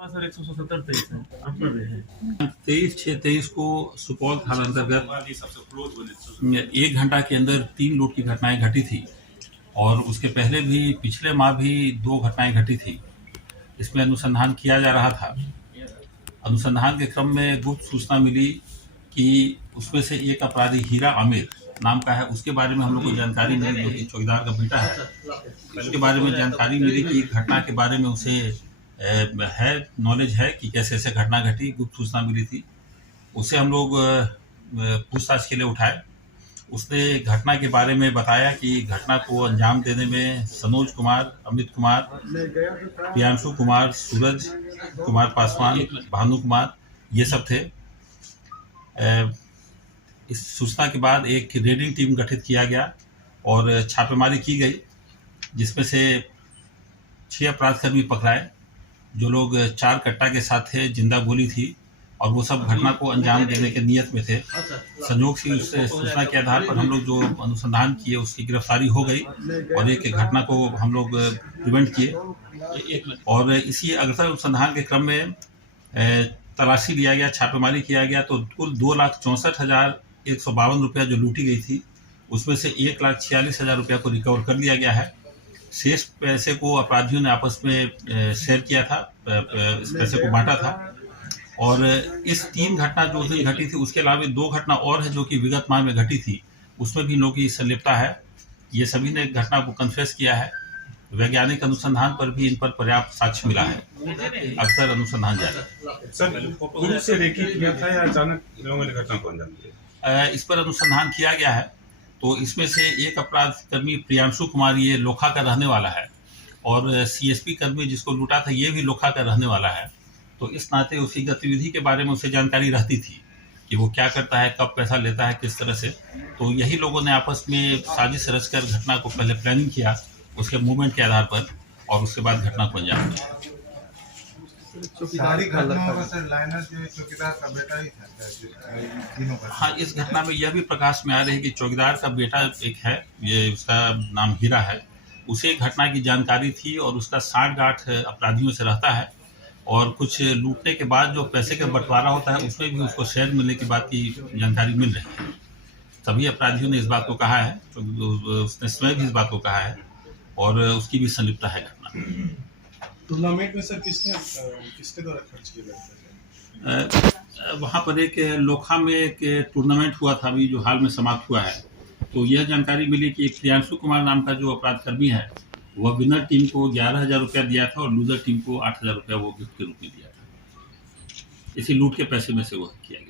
हाँ सर, 177-23 है, आप पढ़ रहे हैं। 23/6/23 को सुपौल थाना अंतर्गत 1 घंटा के अंदर 3 लूट की घटनाएं घटी थी और उसके पहले भी पिछले माह भी 2 घटनाएं घटी थी। इसमें अनुसंधान किया जा रहा था। अनुसंधान के क्रम में गुप्त सूचना मिली कि उसमें से एक अपराधी हीरा आमिर नाम का है, उसके बारे में हम लोग को जानकारी मिली, जो कि चौकीदार का बेटा है। उसके बारे में जानकारी मिली कि घटना के बारे में उसे है नॉलेज है कि कैसे ऐसे घटना घटी, गुप्त सूचना मिली थी। उसे हम लोग पूछताछ के लिए उठाए। उसने घटना के बारे में बताया कि घटना को अंजाम देने में सनोज कुमार, अमित कुमार, प्रियांशु कुमार, सूरज कुमार पासवान, भानु कुमार, ये सब थे। इस सूचना के बाद एक रेडिंग टीम गठित किया गया और छापेमारी की गई, जिसमें से 6 अपराधकर्मी पकड़ाए, जो लोग 4 कट्टा के साथ थे, जिंदा गोली थी और वो सब घटना को अंजाम देने के नियत में थे। संयोग से उस सूचना के आधार पर हम लोग जो अनुसंधान किए उसकी गिरफ्तारी हो गई और एक घटना को हम लोग प्रिवेंट किए। और इसी अग्रसर अनुसंधान के क्रम में तलाशी लिया गया, छापेमारी किया गया, तो कुल 2,64,152 रुपया जो लूटी गई थी, उसमें से 1,46,000 रुपया को रिकवर कर लिया गया है। शेष पैसे को अपराधियों ने आपस में शेयर किया था, इस पैसे को बांटा था। और इस 3 घटना जो दिन घटी थी, उसके अलावा 2 घटना और है जो कि विगत माह में घटी थी, उसमें भी लोगों की संलिप्तता है। ये सभी ने घटना को कन्फेस किया है। वैज्ञानिक अनुसंधान पर भी इन पर पर्याप्त साक्ष्य मिला है। अक्सर अनुसंधान जारी। सर, पूर्व से रेकी किया था या अचानक लोगों ने घटना को अंजाम दिया? इस पर अनुसंधान किया गया है। तो इसमें से एक अपराध कर्मी प्रियांशु कुमार, ये लोखा का रहने वाला है, और सीएसपी कर्मी जिसको लूटा था, ये भी लोखा का रहने वाला है। तो इस नाते उसकी गतिविधि के बारे में उसे जानकारी रहती थी कि वो क्या करता है, कब पैसा लेता है, किस तरह से। तो यही लोगों ने आपस में साजिश रचकर घटना को पहले प्लानिंग किया, उसके मूवमेंट के आधार पर, और उसके बाद घटना को अंजाम दिया। हाँ, इस घटना में यह भी प्रकाश में आ रही है कि चौकीदार का बेटा एक है, ये उसका नाम हीरा है, उसे घटना की जानकारी थी और उसका साठ-गांठ अपराधियों से रहता है। और कुछ लूटने के बाद जो पैसे का बंटवारा होता है, उसमें भी उसको शेयर मिलने की बात की जानकारी मिल रही है। सभी अपराधियों ने इस बात को कहा है, तो उसने स्वयं भी इस बात को कहा है और उसकी भी संलिप्तता है घटना। टूर्नामेंट में सर किसके द्वारा खर्च किया जाता है? वहाँ पर एक लोखा में एक टूर्नामेंट हुआ था, अभी जो हाल में समाप्त हुआ है। तो यह जानकारी मिली कि एक प्रियांशु कुमार नाम का जो अपराधकर्मी है, वह विनर टीम को 11,000 रुपया दिया था और लूजर टीम को 8,000 रुपया वो गिफ्ट के रूप में दिया था। इसी लूट के पैसे में से वो किया गया।